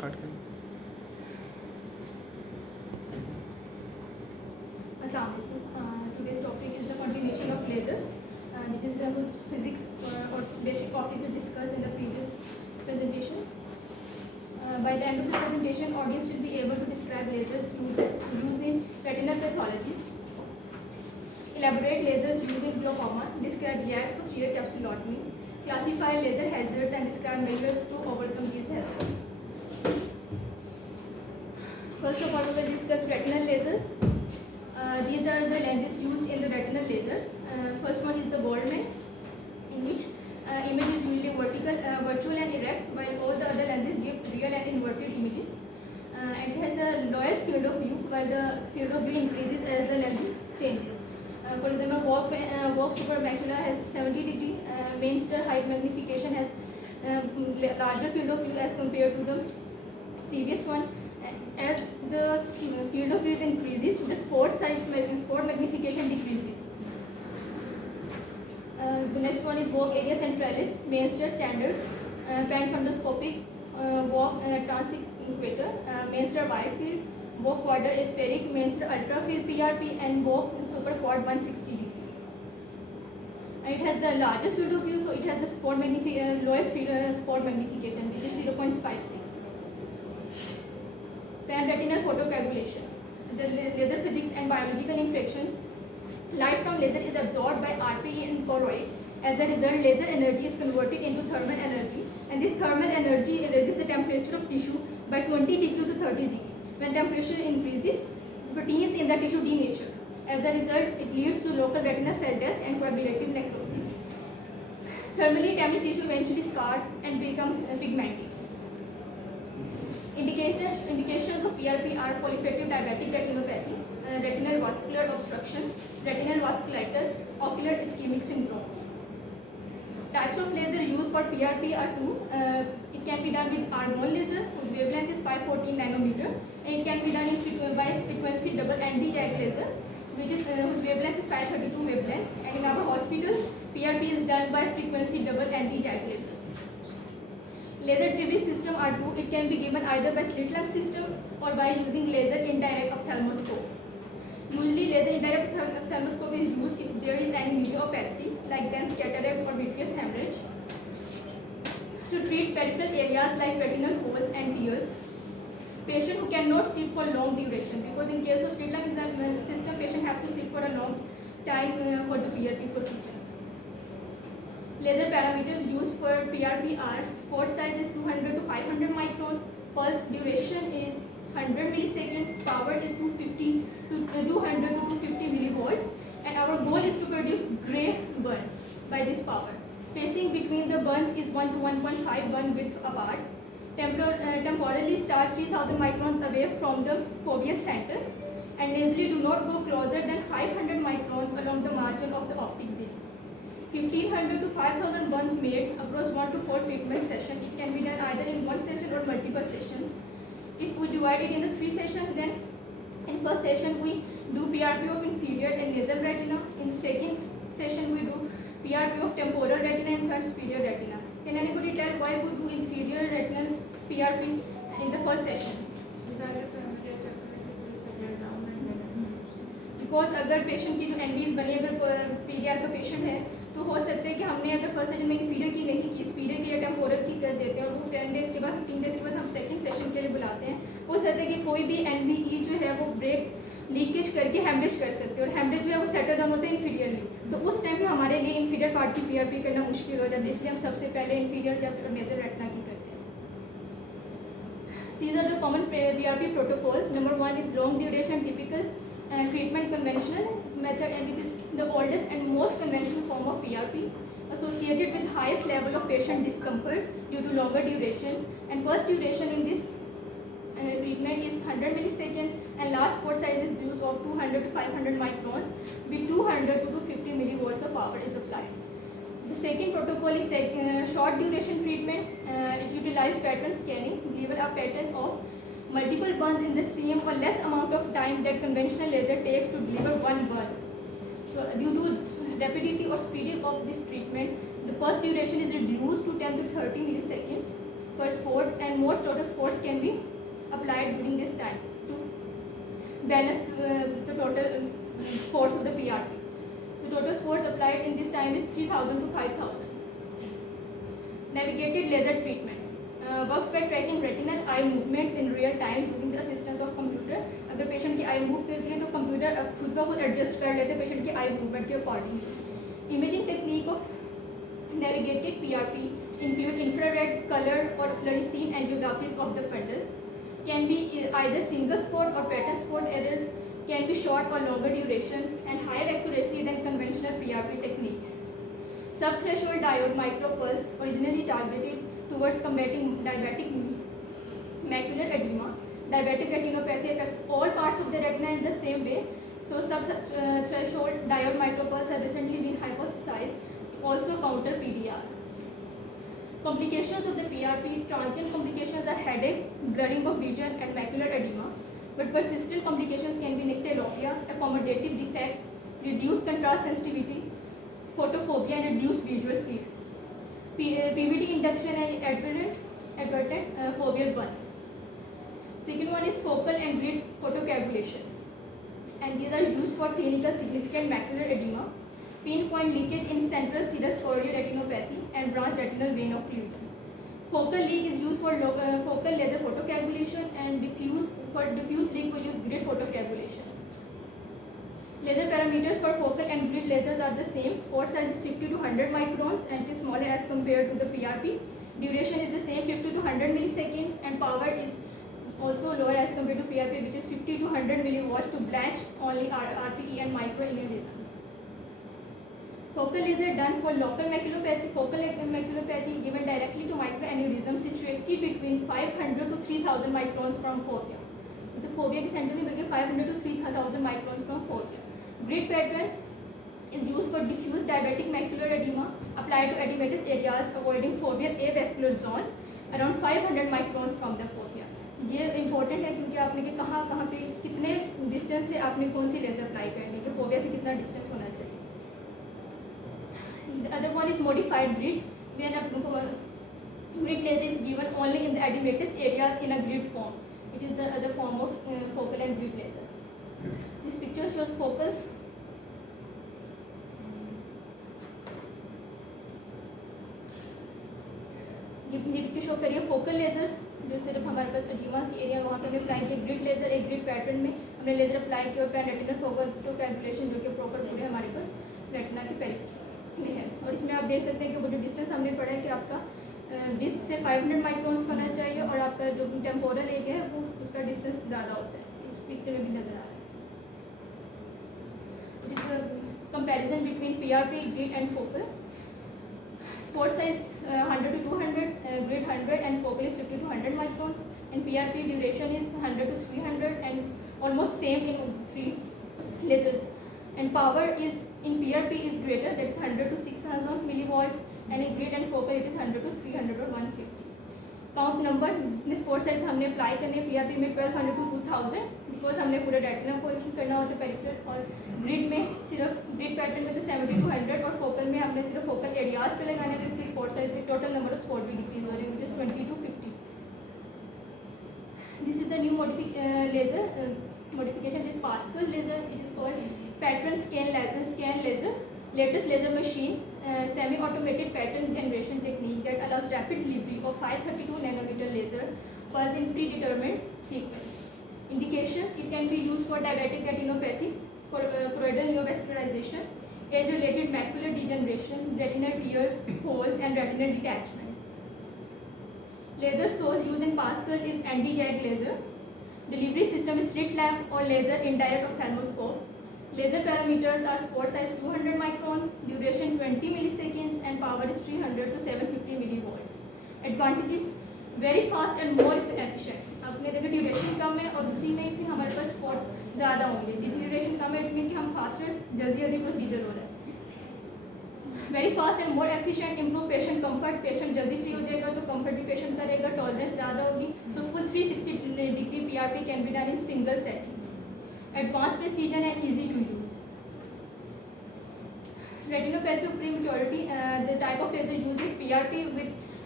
Start करें। Today's topic is the continuation of lasers, which is whose physics or basic topic is discussed in the previous presentation. By the end of the presentation, audience will be able to describe lasers used in retinal pathologies, elaborate lasers used in glaucoma, describe YAG posterior capsulotomy, classify laser hazards, and describe measures to overcome these hazards. First of all, we will discuss retinal lasers. These are the lenses used in the retinal lasers. First one is the Goldman, in which image is usually virtual and erect, while all the other lenses give real and inverted images. And it has a lowest field of view, while the field of view increases as the lens changes. For example, Vogue supermacula has 70-degree main star height magnification, has larger field of view as compared to the previous one. As the field of view increases, the spot magnification decreases. The next one is Vogue area centralis, main star standard, pan-fundoscopic, Vogue transequator, main star wide field, Vogue quadra aspheric, main star ultra field PRP, and Vogue super quad 160 degree. And it has the largest field of view, so it has the lowest spot magnification, which is 0.56. Pan-retinal photocoagulation, the laser physics and biological interaction. Light from laser is absorbed by RPE and choroid. As a result, laser energy is converted into thermal energy, and this thermal energy raises the temperature of tissue by 20 degree to 30 degree. When temperature increases, proteins in the tissue denature. As a result, it leads to local retinal cell death and coagulative necrosis. Thermally damaged tissue eventually scarred and become pigmented. Indications of PRP are proliferative diabetic retinopathy, retinal vascular obstruction, retinal vasculitis, ocular ischemic syndrome. Types of laser used for PRP are two. It can be done with argon laser, whose wavelength is 514 nanometer, and it can be done by frequency double ND-YAG laser, whose wavelength is 532 wavelength. And in our hospital, PRP is done by frequency double ND-YAG laser. Laser delivery system are two. It can be given either by slit lamp system or by using laser indirect ophthalmoscope. Usually, laser indirect ophthalmoscope is used if there is any media opacity like dense cataract or vitreous hemorrhage, to treat peripheral areas like retinal holes and tears. Patient who cannot sit for long duration, because in case of slit lamp system, patient have to sit for a long time for the PRP procedure. Laser parameters used for PRP are spot size is 200 to 500 micron, pulse duration is 100 milliseconds, power is 200 to 250 millivolts, and our goal is to produce gray burn by this power. Spacing between the burns is 1 to 1.5 burn width apart. Temporally start 3000 microns away from the foveal center, and nasally do not go closer than 500 microns along the margin of the optic disc. 1500 to 5000 burns made across 1 to 4 treatment sessions. It can be done either in one session or multiple sessions. If we divide it into 3 sessions, then in first session we do PRP of inferior and nasal retina. In second session we do PRP of temporal retina and third superior retina. Can anybody tell why we do inferior retinal PRP in the first session? Because अगर patient की जो envies बनी, अगर PDR का patient है, तो हो सकता है कि हमने अगर फर्स्ट सेशन में इंफीरियर की नहीं की, स्पीरियर की या टेम्पोरल की कर देते हैं, और वो 10 डेज के बाद 15 डेज के बाद हम सेकंड सेशन के लिए बुलाते हैं. हो सकता है कि कोई भी एनवीई जो है वो ब्रेक लीकेज करके हेमरेज कर सकते हैं, और हेमरेज जो है वो सेटल डाउन होता है इंफीरियरली. तो उस टाइम पर हमारे लिए इंफीरियर पार्ट की पीआरपी करना मुश्किल हो जाता है, इसलिए हम सबसे पहले इंफीरियर या मेजर रेटिना की करते हैं. These are the common PRP protocols. Number 1 is long duration typical treatment conventional method, and it is the oldest and most conventional form of PRP, associated with highest level of patient discomfort due to longer duration. And first duration in this treatment is 100 milliseconds, and last spot size is used of 200 to 500 microns with 200 to 250 millivolts of power is applied. The second protocol is short duration treatment. It utilizes pattern scanning, deliver a pattern of multiple burns in the same or less amount of time that conventional laser takes to deliver one burn. So due to rapidity or speed of this treatment, the pulse duration is reduced to 10 to 30 milliseconds. per sport, and more total sports can be applied during this time to balance the total sports of the PRP. So total sports applied in this time is 3000 to 5000. Navigated laser treatment works by tracking retinal eye movements in real time using the assistance of computer. अगर patient की I move करती है तो computer खुद ब खुद adjust कर लेते हैं पेशेंट की आई मूवमेंट के according. Imaging technique of navigated PRP include infrared, color or fluorescein angiographies of the fetus. Can be either single spot or pattern spot errors, can be short or longer duration and higher accuracy than conventional PRP techniques. Subthreshold diode micropulse, originally targeted towards combating diabetic macular edema. Diabetic retinopathy affects all parts of the retina in the same way. So subthreshold diode micropulse have recently been hypothesized to also counter PDR. Complications of the PRP, transient complications are headache, blurring of vision and macular edema, but persistent complications can be nyctalopia, accommodative defect, reduced contrast sensitivity, photophobia and reduced visual fields, PVD induction and advertent foveal buns. Second one is focal and grid photocoagulation, and these are used for clinical significant macular edema, pinpoint leakage in central serous choroidal retinopathy and branch retinal vein occlusion. Focal leak is used for focal laser photocoagulation, and diffuse leak we use grid photocoagulation. Laser parameters for focal and grid lasers are the same. Spot size is 50 to 100 microns and it is smaller as compared to the PRP. Duration is the same, 50 to 100 milliseconds, and power is also lower as compared to PRP, which is 50 to 100 milliwatts to blanch only RPE and microaneurysm. Focal laser done for local maculopathy, focal maculopathy given directly to microaneurysm situated between 500 to 3000 microns from fovea. The fovea के center में बल्कि 500 to 3000 microns from fovea. Grid pattern is used for diffuse diabetic macular edema applied to edematous areas avoiding foveal avascular zone around 500 microns from the fovea. ये important है क्योंकि आपने कि कहाँ पे कितने distance से आपने कौन सी laser apply करनी है कि fovea से कितना distance होना चाहिए. The other one is modified grid, where a grid laser is given only in the edematous areas in a grid form. It is the other form of focal and grid laser. This picture shows focal. ये picture show करिए focal ledgers जो सिर्फ हमारे पास oedema की area वहाँ पे हमने apply किया. ग्रिड लेजर एक ग्रिड पैटर्न में हमने लेजर अप्लाई किया और पैन रेटिनल फोटोकोएगुलेशन जो कि प्रॉपर पूरे हमारे पास रेटिना की पेरिफेरी में है. और इसमें आप देख सकते हैं कि वो जो डिस्टेंस हमने पढ़ा है कि आपका डिस्क से 500 माइक्रोन्स होना चाहिए और आपका जो टेम्पोरल एरिया है वो उसका डिस्टेंस ज़्यादा होता है. इस पिक्चर में भी नजर आ रहा है. It is comparison between PRP, grid and focal. Spot size 100 to 200, grid 100 and focal is 50 to 100 microns, and PRP duration is 100 to 300 and almost same in three lasers. And power is in PRP is greater, that is 100 to 6000 millivolts, and in grid and focal it is 100 to 300 or 150. Count number जितने spot size हमने apply करने PRP में 1200 to 2000 because हमने पूरे retina को करना होता है पेरिफेरल, और ग्रिड में सिर्फ ग्रिड पैटर्न में तो 70 to 100 और फोकल में हमने सिर्फ फोकल एरियाज पे लगाने तो इसकी स्पॉट साइज में टोटल नंबर ऑफ स्पॉट भी डिक्रीज हो रही है, which is 20 to 50. This is the new laser modification. This Pascal laser, it is called pattern scan laser, latest laser machine, semi-automated pattern generation technique that allows rapid delivery of 532 nanometer laser pulse in predetermined sequence. Indications: it can be used for diabetic retinopathy, for choroidal neovascularization, age-related macular degeneration, retinal tears, holes, and retinal detachment. Laser source used in Pascal is anti-YAG laser. Delivery system is slit lamp or laser indirect ophthalmoscope. Laser parameters are spot size 200 microns, duration 20 milliseconds, and power is 300 to 750 millivolts. Advantage is very fast and more efficient. आपने देखा duration कम है और उसी में फिर हमारे पास spot ज़्यादा होंगे. जितनी ड्यूरेशन कम है इसमें कि हम फास्टर जल्दी प्रोसीजर हो रहा है. Very fast and more efficient, improve patient comfort. Patient जल्दी फ्री हो जाएगा तो कंफर्ट भी पेशेंट करेगा, टॉलरेंस ज़्यादा होगी. So full 360 degree PRP can be done in single setting. Advance precision and easy to use. Retinopathy of prematurity, the type of laser used is PRP with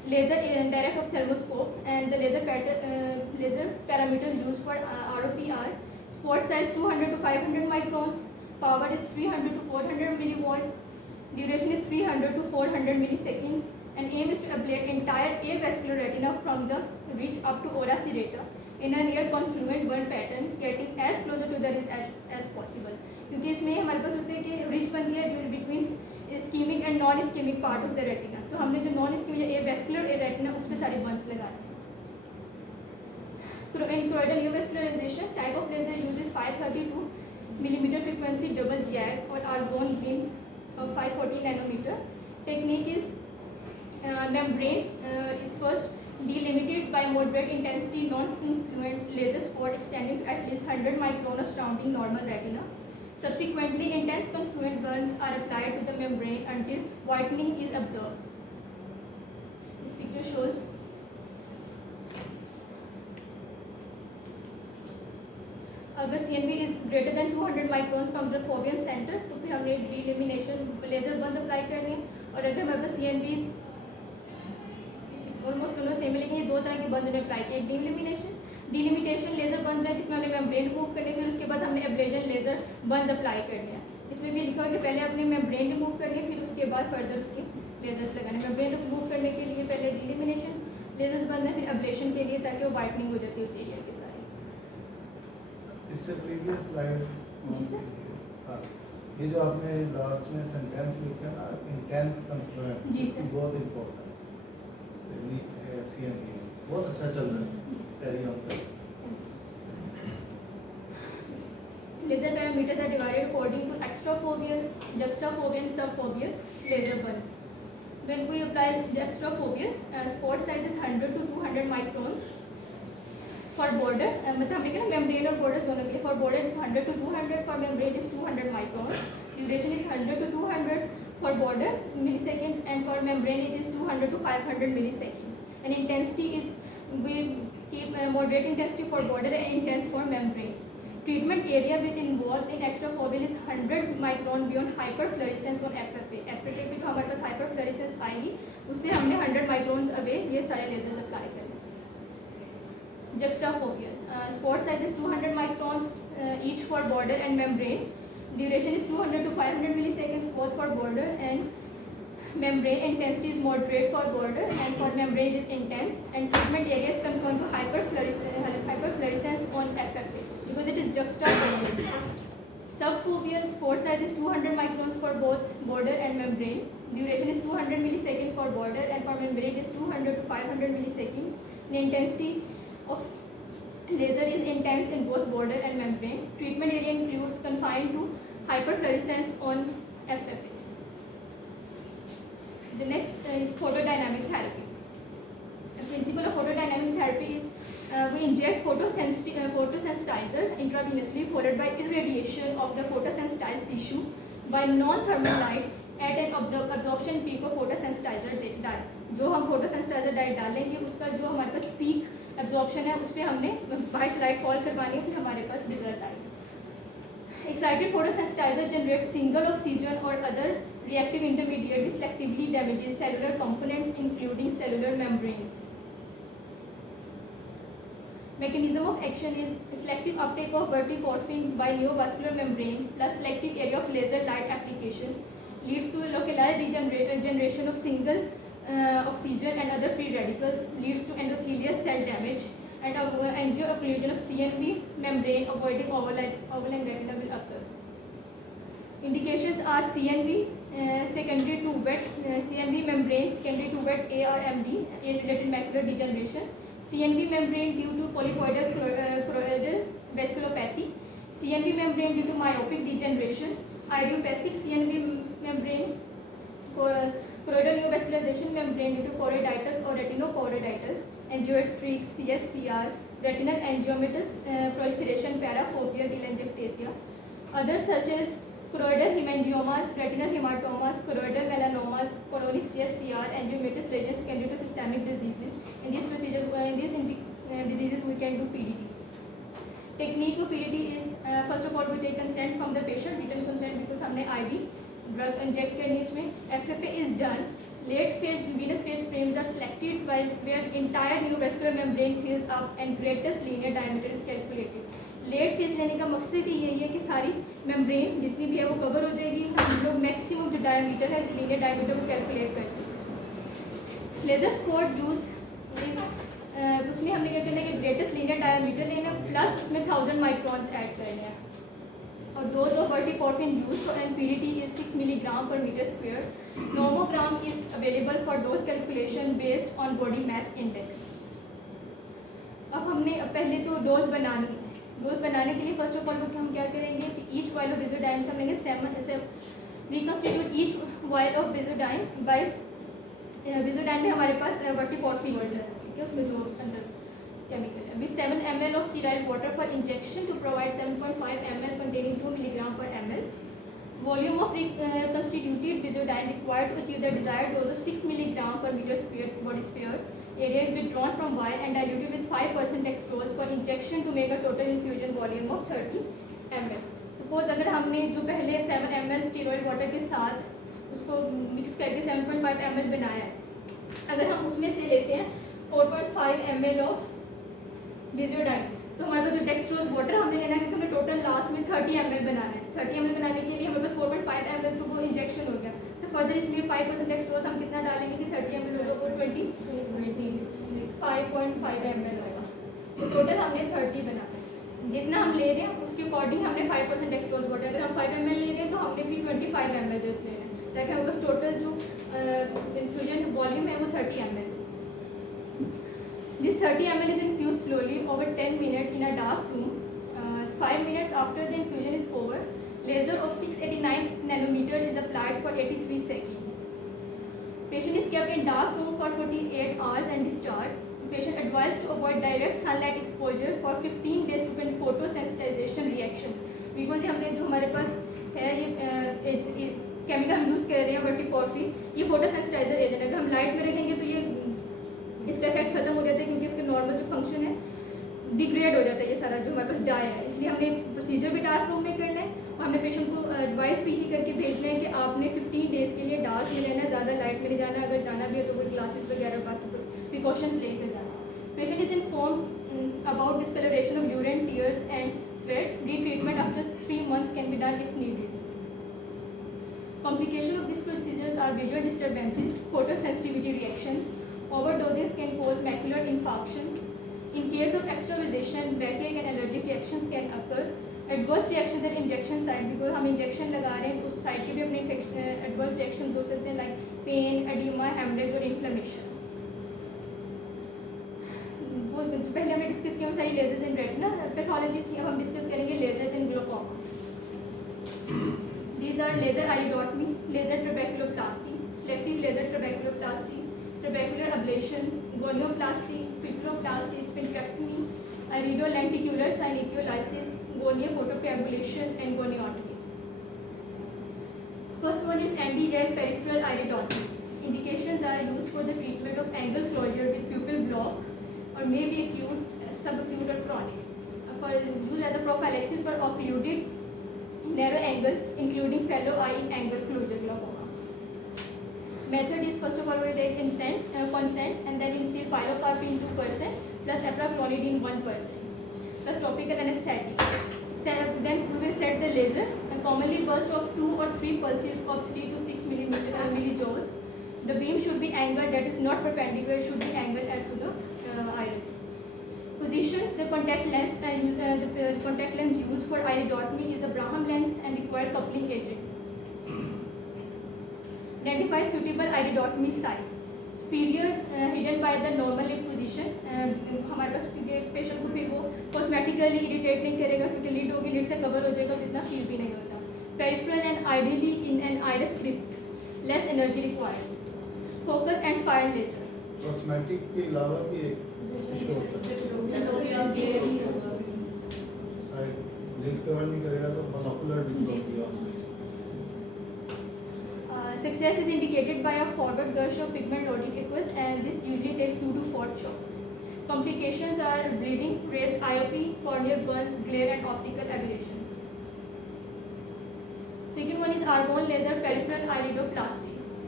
laser direct ophthalmoscope, and the laser parameters used for ROP are spot size 200 to 500 microns, power is 300 to 400 millivolts, duration is 300 to 400 milliseconds, and aim is to ablate entire avascular retina from the reach up to ora serrata in a near confluent burn pattern, getting as closer to the ridge as possible. क्योंकि इसमें हमारे पास होते हैं कि ridge बनती है between ischaemic and non ischaemic part of the retina, तो हमने जो नॉन इस्कीमिक एवैस्कुलर रेटिना उस पर सारे बंस लगाए हैं. In choroidal neovascularization, type of laser uses 532 millimeter frequency double gag or argon beam of 540 nanometer. Technique is membrane is first delimited by moderate intensity non-confluent laser spot extending to at least 100 micron of surrounding normal retina. Subsequently, intense confluent burns are applied to the membrane until whitening is observed. This picture shows अगर CNV is greater than 200 microns from the foveal center तो फिर हमने delimitation laser Burns apply करनी है. और अगर हमारे पास CNV almost दोनों सेम है, लेकिन ये दो तरह के बर्न्स अप्लाई किए. एक डिलिमिटेशन लेजर बर्न्स है जिसमें हमने मेम्ब्रेन रिमूव करनी है, फिर उसके बाद हमने एब्रेजन लेजर बर्न्स अप्लाई करनी है. इसमें भी लिखा है कि पहले अपने मेम्ब्रेन रिमूव करनी है, फिर उसके बाद फर्दर उसके लेजर्स लगाने. मेम्ब्रेन रिमूव करने के लिए पहले डिलिमिनेशन लेजर्स बर्न है, फिर एब्रेशन के लिए ताकि वो वाइटनिंग हो जाती है उस एरिया के साथ. इससे प्रीवियस स्लाइड ये जो आपने लास्ट में सेंटेंस लिखा ना इंटेंस कन्फ्लुएंट, जी सर, बहुत इम्पोर्टेंट है. CNV बहुत अच्छा चल रहा है. कैरी ऑन करें. Laser parameters are divided according to extrafoveal, juxtafoveal, subfoveal laser burns. When we apply juxtafoveal, spot size is 100 to 200 microns. For border, मतलब हमने कहा membrane और borders दोनों के लिए. For border is 100 to 200, for membrane is 200 microns. Duration is 100 to 200 for border milliseconds, and for membrane it is 200 to 500 milliseconds. And intensity is we keep moderate intensity for border and intense for membrane. Treatment area which involves in extrafoveal is 100 micron beyond hyperfluorescence on FFA. FFA पे जो हमारे पास hyperfluorescence आएगी उससे हमने 100 microns away ये सारे lasers apply करने. Juxtafoveal, spot size is 200 microns each for border and membrane. Duration is 200 to 500 milliseconds both for border and membrane. Intensity is moderate for border and for membrane is intense. And treatment area is confined to hyperfluorescence on FFA because it is juxtafoveal. Subfoveal, spot size is 200 microns for both border and membrane. Duration is 200 milliseconds for border and for membrane is 200 to 500 milliseconds. And intensity of laser is intense in both border and membrane. Treatment area includes confined to hyperfluorescence on FFA. The next is photodynamic therapy. The principle of photodynamic therapy is we inject photosensitizer intravenously followed by irradiation of the photosensitized tissue by non-thermal light at an absorption peak of photosensitizer dye. जो हम photosensitizer dye डालेंगे उसका जो हमारे पास peak absorption है उस पर हमने white light fall करवानी है, फिर हमारे पास result आएगा. Excited photosensitizer generates single oxygen or other reactive intermediate which selectively damages cellular components including cellular membranes. Mechanism of action is selective uptake of vertiporfin by neovascular membrane plus selective area of laser light application leads to localized generation of single oxygen and other free radicals, leads to endothelial cell damage and angio-occlusion of CNV membrane, avoiding overlying retina will occur. Indications are CNV secondary to wet CNV membrane secondary to wet ARMD, age-related macular degeneration, CNV membrane due to polypoidal choroidal vasculopathy, CNV membrane due to myopic degeneration, idiopathic CNV membrane, choroidal neovascularization membrane due to choroiditis or retinochoroiditis, angioid streaks, CSCR, retinal angiomatous proliferation, parafoveal telangiectasia. Others such as choroidal hemangiomas, retinal hematomas, choroidal melanomas, choronic CSCR, angiomatous lesions can lead to systemic diseases. In these diseases we can do PDT. Technique of PDT is first of all we take consent from the patient, written consent because हमने IV drug inject करनी इसमें. FFA is done Late phase venous phase frames are selected while where entire neovascular membrane fills up and greatest linear diameter is calculated. Late phase लेने का मकसद ही यही है कि सारी मेम्ब्रेन जितनी भी है वो कवर हो जाएगी, हम लोग मैक्सिमम जो डायमीटर है लीनियर डायमीटर को कैलकुलेट कर सकते हैं. लेजर स्पोर्ट यूज इज उसमें हमने क्या करना है कि ग्रेटेस्ट लीनियर डायमीटर लेना प्लस उसमें 1000 माइक्रॉन्स ऐड करने हैं. और dose of वर्टिपोर्फिन use for एनपीडीटी is 6 milligram पर metre square. Nomogram is available for dose calculation based on body mass index. अब हमने पहले तो डोज बनानी है. डोज बनाने के लिए फर्स्ट ऑफ ऑल हम क्या करेंगे कि ईच वाइल ऑफ बेजोडाइन हम लेंगे 7 reconstitute each while of बेजोडाइन bye बेजोडाइन में हमारे पास वर्टिपोर्फिन है, ठीक है, उसमें जो अंदर केमिकल है. With 7 ml of sterile water for injection to provide 7.5 ml containing 2 milligram per ml. Volume of reconstituted bezodyne required to achieve the desired dose of 6 milligram per meter square body sphere. Area is withdrawn from vial and diluted with 5% dextrose for injection to make a total infusion volume of 30 ml. Suppose अगर हमने जो पहले 7 ml steroid water के साथ उसको mix करके 7.5 ml बनाया है, अगर हम उसमें से लेते हैं 4.5 ml ऑफ बेजोडाइन तो हमारे पास जो डेक्सट्रोज वाटर हमने लेना है क्योंकि हमें टोटल लास्ट में 30 ml बनाना है. 30 ml बनाने के लिए हमारे पास 4.5 ml तो वो इंजेक्शन हो गया. तो फर्दर इसमें 5% डेक्सट्रोज हम कितना डालेंगे कि 30 ml होगा वो 5.5 ml होगा. तो टोटल हमने 30 बनाना है. जितना हम ले रहे हैं उसके अकॉर्डिंग हमने 5% डेक्सट्रोज वाटर, अगर हम 5 ml ले रहे हैं तो हमने फिर 25 ml जस्ट ले रहे हैं ताकि हमारे पास टोटल जो इन्फ्यूजन वॉल्यूम है वो 30 ml. This 30 ml is infused slowly over 10 minutes in a dark room. 5 minutes after the infusion is over, laser of 689 nanometer is applied for 83 seconds. Patient is kept in dark room for 48 hours and discharged. Patient advised to avoid direct sunlight exposure for 15 days to prevent photosensitization reactions. Because हमने जो हमारे पास है ये chemical हम use कर रहे हैं वर्टिपोर्फिन, ये फोटोसेंसिटाइजर एजेंट है. अगर हम लाइट में रखेंगे तो ये इसका इफेक्ट खत्म हो जाता है क्योंकि इसका नॉर्मल जो फंक्शन है डिग्रेड हो जाता है ये सारा जो हमारे पास डाई है. इसलिए हमने प्रोसीजर भी डार्क रूम में करना है और हमने पेशेंट को एडवाइस भी ही करके भेजना है कि आपने 15 डेज़ के लिए डार्क में रहना है, ज़्यादा लाइट में नहीं जाना. अगर जाना भी है तो कोई ग्लासेस वगैरह बाकी प्रिकॉशंस लेकर जाना. Patient is inform about discolouration of urine, tears and sweat. री-ट्रीटमेंट after 3 months can be done if needed. Complications of these procedures are visual disturbances, photosensitivity reactions. Overdoses can cause macular infarction. In case of extravasation, backache and allergic reactions can occur. Adverse reactions at injection site, because हम injection लगा रहे हैं तो उस side के भी अपने adverse reactions हो सकते हैं लाइक पेन, एडिमा, हेमरेज और इन्फ्लेमेशन. वो पहले हमने डिस्कस किया सारी लेजर्स इन रेटिना पैथोलॉजीज थी. अब हम डिस्कस करेंगे ledgers in glaucoma. These are laser iridotomy, laser trabeculoplasty, selective laser trabeculoplasty, trabecular ablation, gonioplasty, pupilloplasty, sphincterectomy, iridolenticular synecholysis, gonia photocoagulation, and goniotomy. First one is anti-jag peripheral iridotomy. Indications are used for the treatment of angle closure with pupil block or may be acute, subacute, or chronic. For use as a prophylaxis for occluded narrow angle including fellow eye angle closure glaucoma. Method is first of all we take consent and then instill pilocarpine 2% plus apraclonidine 1% plus topical anesthetic. Then we will set the laser and commonly burst of 2 or 3 pulses of 3 to 6 millijoules. The beam should be angled, that is not perpendicular, it should be angled at to the iris. Position, the contact lens the contact lens used for iridotomy is a Braham lens and require coupling agent. Identify suitable iridotomy site. Superior hidden by the normal lid position. हमारे पास क्योंकि patient को फिर वो cosmetically irritate नहीं करेगा क्योंकि lid होगी, lid से कवर हो जाएगा, जितना फील भी नहीं होता. Peripheral and ideally in an iris crypt. Less energy required. Focus and fire laser. Cosmetic के अलावा भी एक इशू होता है. लिड कवर नहीं करेगा तो monocular diplopia. Success is indicated by a forward gush of pigment loading aqueous and this usually takes 2 to 4 shots. Complications are bleeding, raised IOP, corneal burns, glare and optical aberrations. Second one is argon laser peripheral iridoplasty.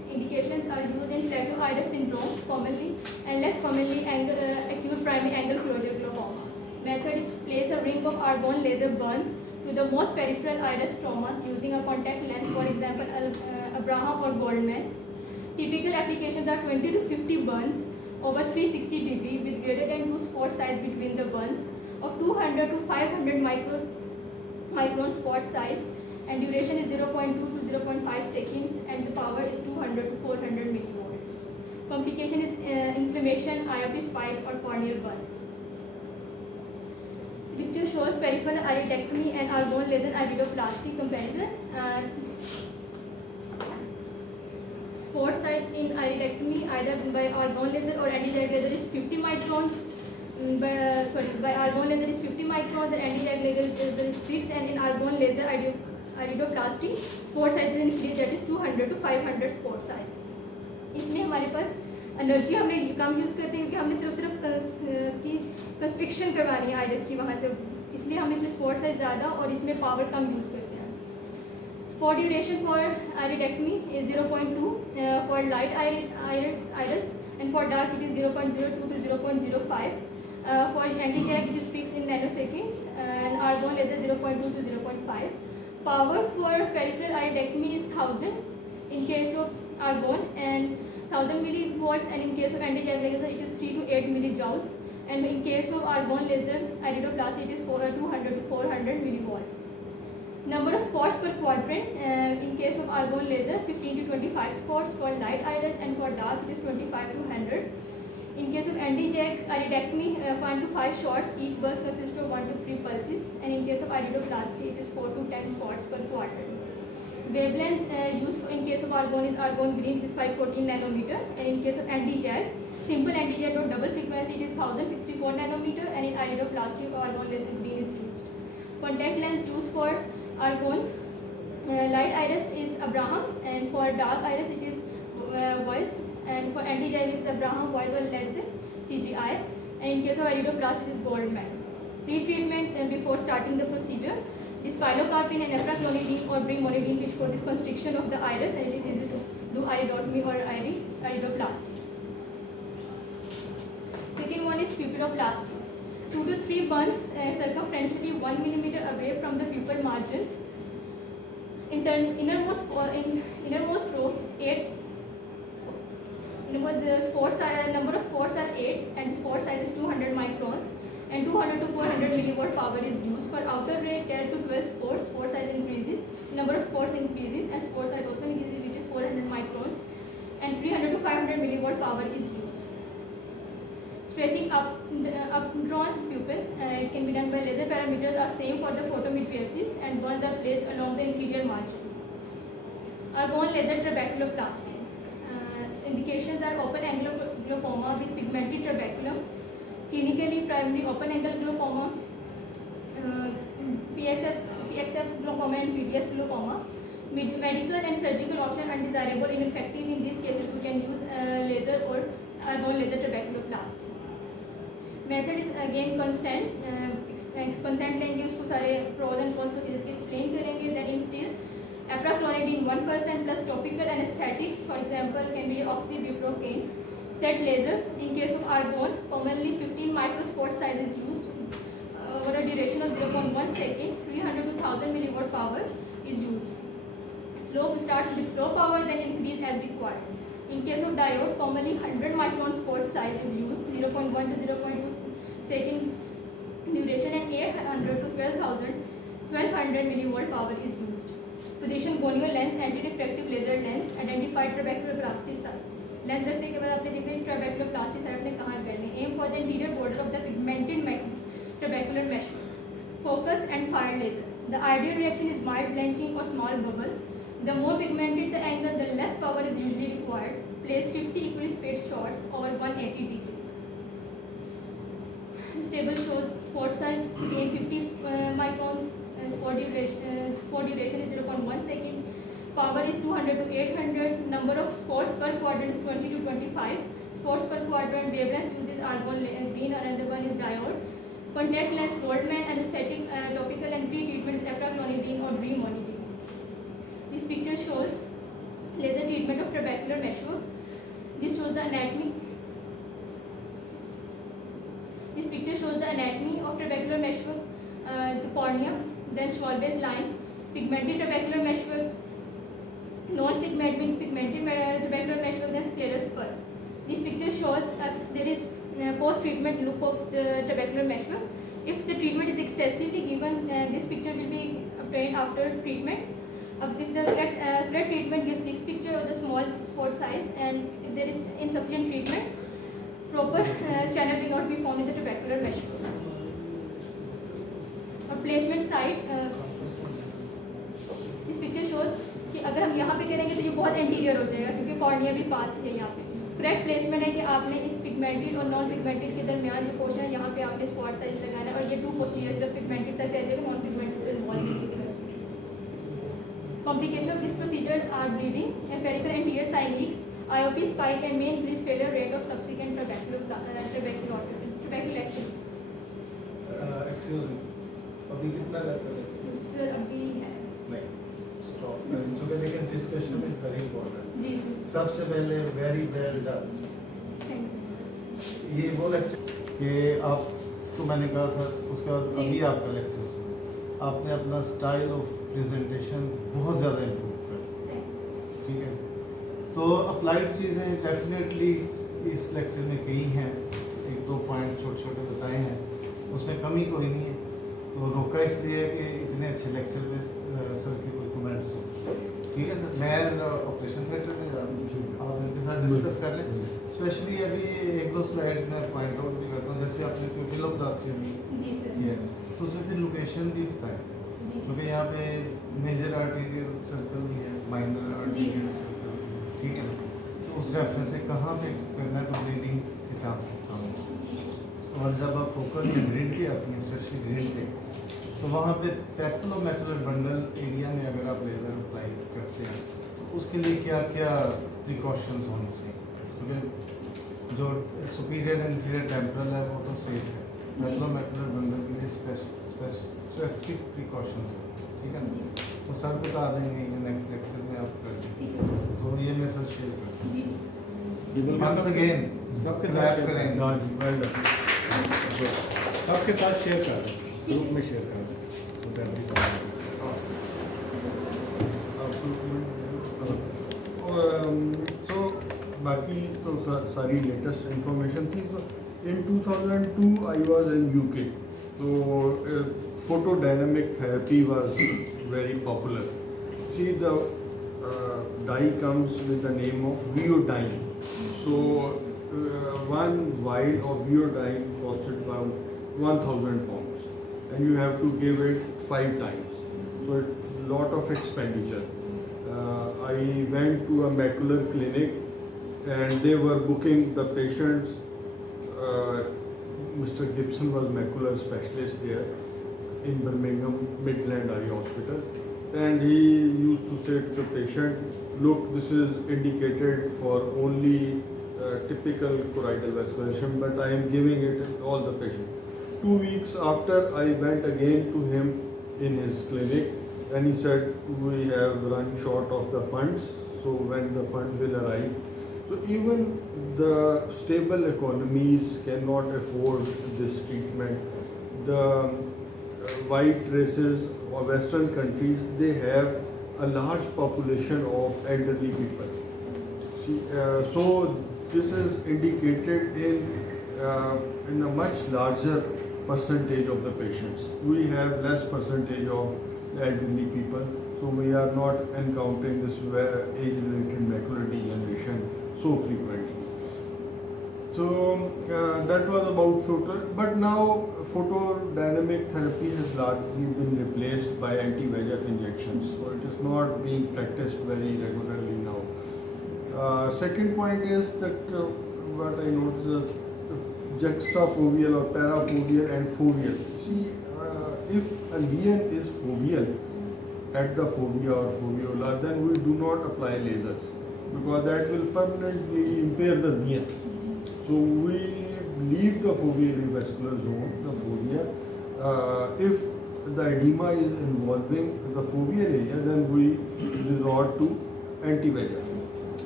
Indications are used in plateau iris syndrome commonly and less commonly acute primary angle closure glaucoma. Method is place a ring of argon laser burns to the most peripheral iris stroma using a contact lens, for example, Abraham or Goldman. Typical applications are 20 to 50 burns over 360 degree with greater than 2 spot size between the burns of 200 to 500 micron spot size, and duration is 0.2 to 0.5 seconds, and the power is 200 to 400 millivolts. Complication is inflammation, IOP spike or corneal burns. This picture shows peripheral iridectomy and argon laser iridoplasty comparison. Spot size in iridectomy either by argon laser or anti-lag laser is 50 microns. By argon laser is 50 microns and anti-lag laser is fixed, and in argon laser iridoplasty spot size is increased, that is 200 to 500 spot size. इसमें हमारे पास energy हमने कम use करते हैं क्योंकि हमने सिर्फ उसकी constriction करवानी है आइरिस की वहाँ से, इसलिए हम इसमें स्पॉट साइज ज़्यादा और इसमें पावर कम यूज़ करते हैं. Spot duration for iridectomy is 0.2 for light iris, and for dark it is 0.02 to 0.05. For anti-lag it is fixed in nanoseconds, and argon laser 0.2 to 0.5. Power for peripheral iridectomy is 1000 in case of argon and 1000 millivolts, and in case of anti-lag laser it is 3 to 8 millijoules, and in case of argon laser iridoplasty it is 200 to 400 millivolts. Number of spots per quadrant in case of argon laser 15 to 25 spots for light iris, and for dark it is 25 to 100. In case of anti-lag iridectomy 1 to 5 shots, each burst consists of 1 to 3 pulses, and in case of iridoplasty it is 4 to 10 spots per quadrant. Wavelength used in case of argon is argon green, it is 514 nanometer, and in case of anti-lag, simple anti-lag or double frequency it is 1064 nanometer, and in iridoplasty argon laser green is used. Contact lens used for argon light iris is Abraham, and for dark iris it is Weiss, and for anti-lag it is Abraham, Weiss or less CGI, and in case of iridoplasty it is Goldman. Pre-treatment before starting the procedure is pilocarpine and ephraclonidine or brimonidine, which causes constriction of the iris, and it is easy to do iridotomy or iridoplasty. Second one is pupilloplasty. 2 to 3 burns circumferentially 1 millimeter away from the pupil margins. Innermost row 8. The number of spots are 8, and the spot size is 200 microns, and 200 to 400 milliwatt power is used. For outer ray 10 to 12 spots, spot size increases, number of spots increases, and spot size also increases, which is 400 microns, and 300 to 500 milliwatt power is used. Stretching up-drawn pupil, it can be done by laser. Parameters are same for the photomidriasis, and burns are placed along the inferior margins. Argon laser trabeculoplasty. Indications are open angle glaucoma with pigmented trabeculum, clinically primary open angle glaucoma, PXF glaucoma and PDS glaucoma. Medical and surgical option undesirable and ineffective. In these cases we can use laser or argon laser trabeculoplasty. Method is again consent. Consent लेंगे, उसको सारे pros and cons procedures के explain करेंगे. Then in still ephraclonidine 1% plus topical anesthetic, for example can be oxybupropion. Set laser. In case of argon, commonly 15 microspot size is used over a duration of 0.1 second. 300 to 1000 milliwatt power is used. Slope starts with slow power, then increase as required. In case of diode, commonly 100 micron spot size is used, 0.1 to 0.2 second duration, and 800 to 1200 milliwatt power is used. Position gonio lens, anti-refractive laser lens, identified trabeculoplasty site. Lens रखने के बाद आपने देखा है trabeculoplasty site आपने कहाँ करनी है. Aim for the interior border of the pigmented trabecular mesh. Focus and fired laser. The ideal reaction is mild blanching or small bubble. The more pigmented the angle, the less power is usually required. Place 50 equally spaced shots over 180 degree. This table shows spot size again 50 microns. Spot duration is 0.1 second. Power is 200 to 800. Number of spots per quadrant is 20 to 25. Spots per quadrant. Wavelength uses argon green. Another one is diode. Contact lens Goldman, anesthetic, topical and pre-treatment ephraclonidine or brimonidine. This picture shows laser treatment of trabecular meshwork. This shows the anatomy. This picture shows the anatomy of trabecular meshwork, the cornea, then Schwalbe's line, pigmented trabecular meshwork, non-pigmented trabecular meshwork, then scleral spur. This picture shows if there is post-treatment look of the trabecular meshwork. If the treatment is excessively given, this picture will be obtained after treatment. If the correct treatment gives this picture of the small spot size, and if there is insufficient treatment, proper channel will not be found in the trabecular meshwork. और placement side इस picture shows कि अगर हम यहाँ पे करेंगे तो ये बहुत एंटीरियर हो जाएगा क्योंकि कॉर्निया भी पास है यहाँ पे. करेक्ट प्लेसमेंट है कि आपने इस पिगमेंटेड और नॉन पिगमेंटेड के दरमियान जो पोर्शन है यहाँ पे आपने स्पॉट साइज लगाना है और ये टू पोस्टीरियर सिर्फ पिगमेंटेड तक रह जाएगा, नॉन पिगमेंटेड तो इन्वॉल्व नहीं होगा. Complications of these procedures are bleeding and peripheral anterior side leaks, IOP spike, and may increase failure rate of subsequent trabeculectomy. Excuse me, अभी कितना लगता है? सर अभी है नहीं, स्टॉप. क्योंकि लेकिन discussion is very important. Ji sir. सबसे पहले very well done. Thank you. ये वो लेक्चर कि आपको मैंने कहा था, उसके बाद जी. अभी आपका लेक्चर सुना, आपने अपना स्टाइल ऑफ प्रेजेंटेशन बहुत ज़्यादा इम्प्रूव कर. ठीक है, तो अप्लाइड चीज़ें डेफिनेटली इस लेक्चर में कई हैं, एक दो पॉइंट छोटे छोटे बताए हैं, उसमें कमी कोई नहीं है. तो रोका इसलिए कि इतने अच्छे लेक्चर में सर के कोई कमेंट्स हो. ठीक है सर, मैं ऑपरेशन थिएटर में जा रहा हूँ, आप इनके साथ डिस्कस कर लें. स्पेशली अभी एक दो स्लाइड्स में पॉइंट आउट भी करता हूँ, जैसे आपने कोई फिलोप्लास्टी हुई जी सर. है तो उसमें फिर लोकेशन भी बताएं, क्योंकि यहाँ पे मेजर आर्टीरियल सर्कल भी है, माइनर आर्टीरियल सर्कल. ठीक है, तो उस रेफरेंस से कहाँ पे करना है तो ब्लीडिंग के चांसेस कम हैं. और जब आप फोकल में ग्रिड की आती हैं, स्पेशली ग्रिड पे, तो वहाँ पे पैपिलोमैकुलर बंडल एरिया में अगर आप लेज़र अप्लाई करते हैं तो उसके लिए क्या क्या प्रिकॉशंस होने चाहिए, क्योंकि जो सुपीरियर एंड इंफीरियर टेम्पोरल है वो तो सेफ है, पैपिलोमैकुलर बंडल के लिए स्पेसिफिक प्रिकॉशंस हैं. ठीक है ना, तो सर बता देंगे नेक्स्ट लेक्चर में आप कर देंगे, तो ये मैसेज शेयर करते हैं. वंस अगेन सबके clap साथ करेंगे. हाँ जी, well done. सबके साथ शेयर कर दें, ग्रुप में शेयर कर दें. So that we can तो बाकी तो सारी लेटेस्ट इंफॉर्मेशन थी. तो इन 2002 आई वाज इन यूके, तो photo dynamic therapy was very popular. See the dye comes with the name of Viodyne. So one vial of Viodyne costed about 1,000 pounds, and you have to give it 5 times. So it's a lot of expenditure. I went to a macular clinic, and they were booking the patients. Mr. Gibson was macular specialist there in Birmingham Midland Eye Hospital, and he used to say to the patient, look, this is indicated for only typical choroidal vascularization, but I am giving it to all the patients. 2 weeks after, I went again to him in his clinic, and he said, we have run short of the funds, so when the funds will arrive. So even the stable economies cannot afford this treatment. The white races or Western countries, they have a large population of elderly people. See, so this is indicated in a much larger percentage of the patients. We have less percentage of elderly people, so we are not encountering this age-related macular degeneration so frequently. So that was about photo, but now photodynamic therapy has largely been replaced by anti-VEGF injections, so it is not being practiced very regularly now. Second point is that what I noticed is juxtafoveal or parafoveal and foveal. See, if a lesion is foveal at the fovea or foveola, then we do not apply lasers because that will permanently impair the vision. So we leave the foveal vascular zone, the fovea. If the edema is involving the foveal area, then we resort to anti-VEGF.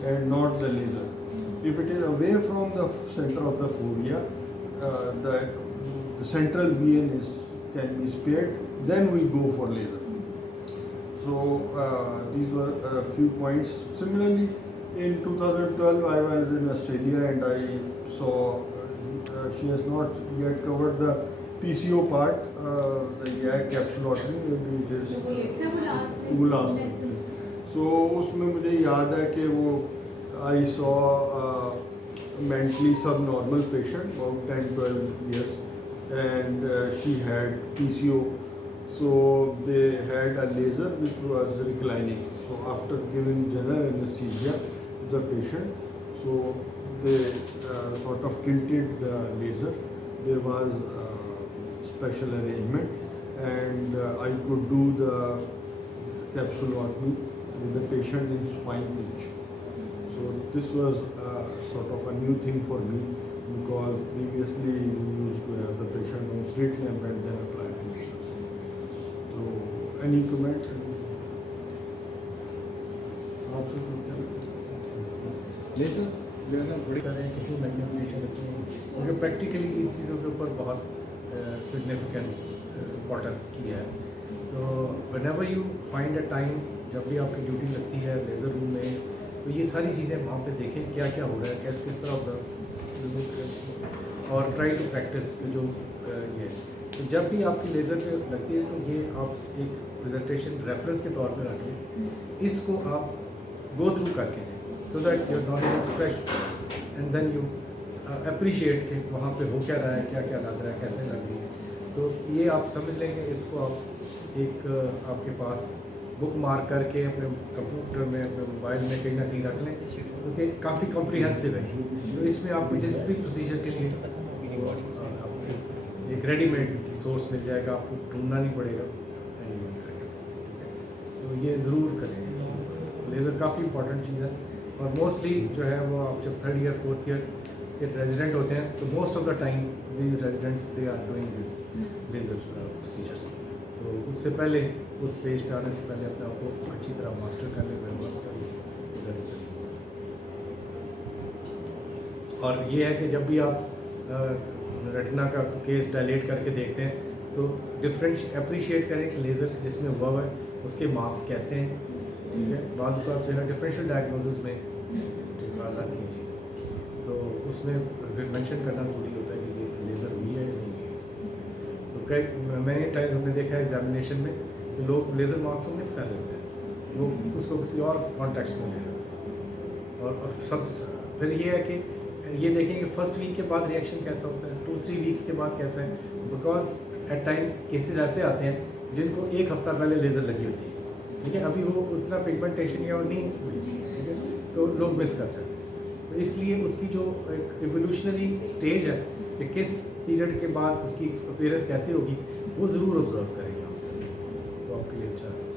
and not the laser. If it is away from the center of the fovea, the central vein can be spared, then we go for laser. So these were a few points. Similarly, in 2012 I was in Australia and I saw she has not yet covered the PCO part, the YAG capsulotomy, maybe it is वो last में. So उसमें मुझे याद है कि वो I saw mentally subnormal patient about 10-12 years and she had PCO. So they had a laser which was reclining. So after giving general anesthesia to the patient, so they sort of tilted the laser. There was special arrangement and I could do the capsulotomy with the patient in spine position. So this was sort of a new thing for me because previously we used to have the patient on straight lamp and then apply lasers. So any comment? Lessors जो है ना बड़ी तरह किसी magnification होती हैं क्योंकि practically इन चीज़ों के ऊपर बहुत सिग्निफिकेंट इम्पोर्टेंस की है. तो whenever you find a time, जब भी आपकी ड्यूटी लगती है लेज़र रूम में, तो ये सारी चीज़ें वहाँ पे देखें क्या क्या हो रहा है, किस तरह ऑब्जर्व और ट्राई टू प्रैक्टिस जो ये. तो जब भी आपकी लेज़र पे लगती है तो ये आप एक प्रेजेंटेशन रेफरेंस के तौर पे रख लें, इसको आप गो थ्रू करके so that your knowledge is fresh and then you appreciate कि वहाँ पे हो क्या रहा है, क्या क्या लग रहा है, कैसे लग रही है. तो ये आप समझ लेंगे, इसको आप एक आपके पास बुक मार्क करके अपने कंप्यूटर में, अपने मोबाइल में कहीं ना कहीं रख लें क्योंकि काफ़ी कॉम्प्रिहेंसिव है. तो इसमें आपको जिस भी प्रोसीजर के लिए आपको एक रेडीमेड सोर्स मिल जाएगा, आपको ढूंढना नहीं पड़ेगा. तो ये ज़रूर करें. लेज़र काफ़ी इंपॉर्टेंट चीज़ है और मोस्टली जो है वो आप जब 3rd ईयर 4th ईयर के रेजिडेंट होते हैं तो most of the time these residents they are doing this laser procedures. तो उससे पहले उस स्टेज पे आने से पहले अपने आप को अच्छी तरह मास्टर कर लें, वेल कर लें. और ये है कि जब भी आप रेटिना का केस डायलेट करके देखते हैं तो डिफरेंट अप्रिशिएट करें कि लेज़र जिसमें हुआ हुआ है उसके मार्क्स कैसे हैं. ठीक है, बाज़ का जो है डिफरेंशियल डायग्नोसिस में आती है चीज़, तो उसमें फिर मेंशन करना ज़रूरी होता है कि ये लेज़र हुई है या नहीं हुई है. तो कई मैंने टाइम हमने देखा है एग्जामिनेशन में कि लोग लेज़र मार्क्स को मिस कर लेते हैं, लोग उसको किसी और कॉन्टेक्स्ट में ले रहे हैं. और सब फिर ये है कि ये देखें कि फर्स्ट वीक के बाद रिएक्शन कैसा होता है, 2-3 वीक्स के बाद कैसा है. बिकॉज एट टाइम्स केसेस ऐसे आते हैं जिनको 1 हफ्ता पहले लेज़र लगी होती है. ठीक है, अभी वो उस तरह पिगमेंटेशन या नहीं हुई, ठीक है, तो लोग मिस कर जाते हैं. तो इसलिए उसकी जो एक इवोल्यूशनरी स्टेज है कि किस पीरियड के बाद उसकी अपीयरेंस कैसी होगी वो ज़रूर ऑब्जर्व करेंगे आप, तो आपके लिए अच्छा है.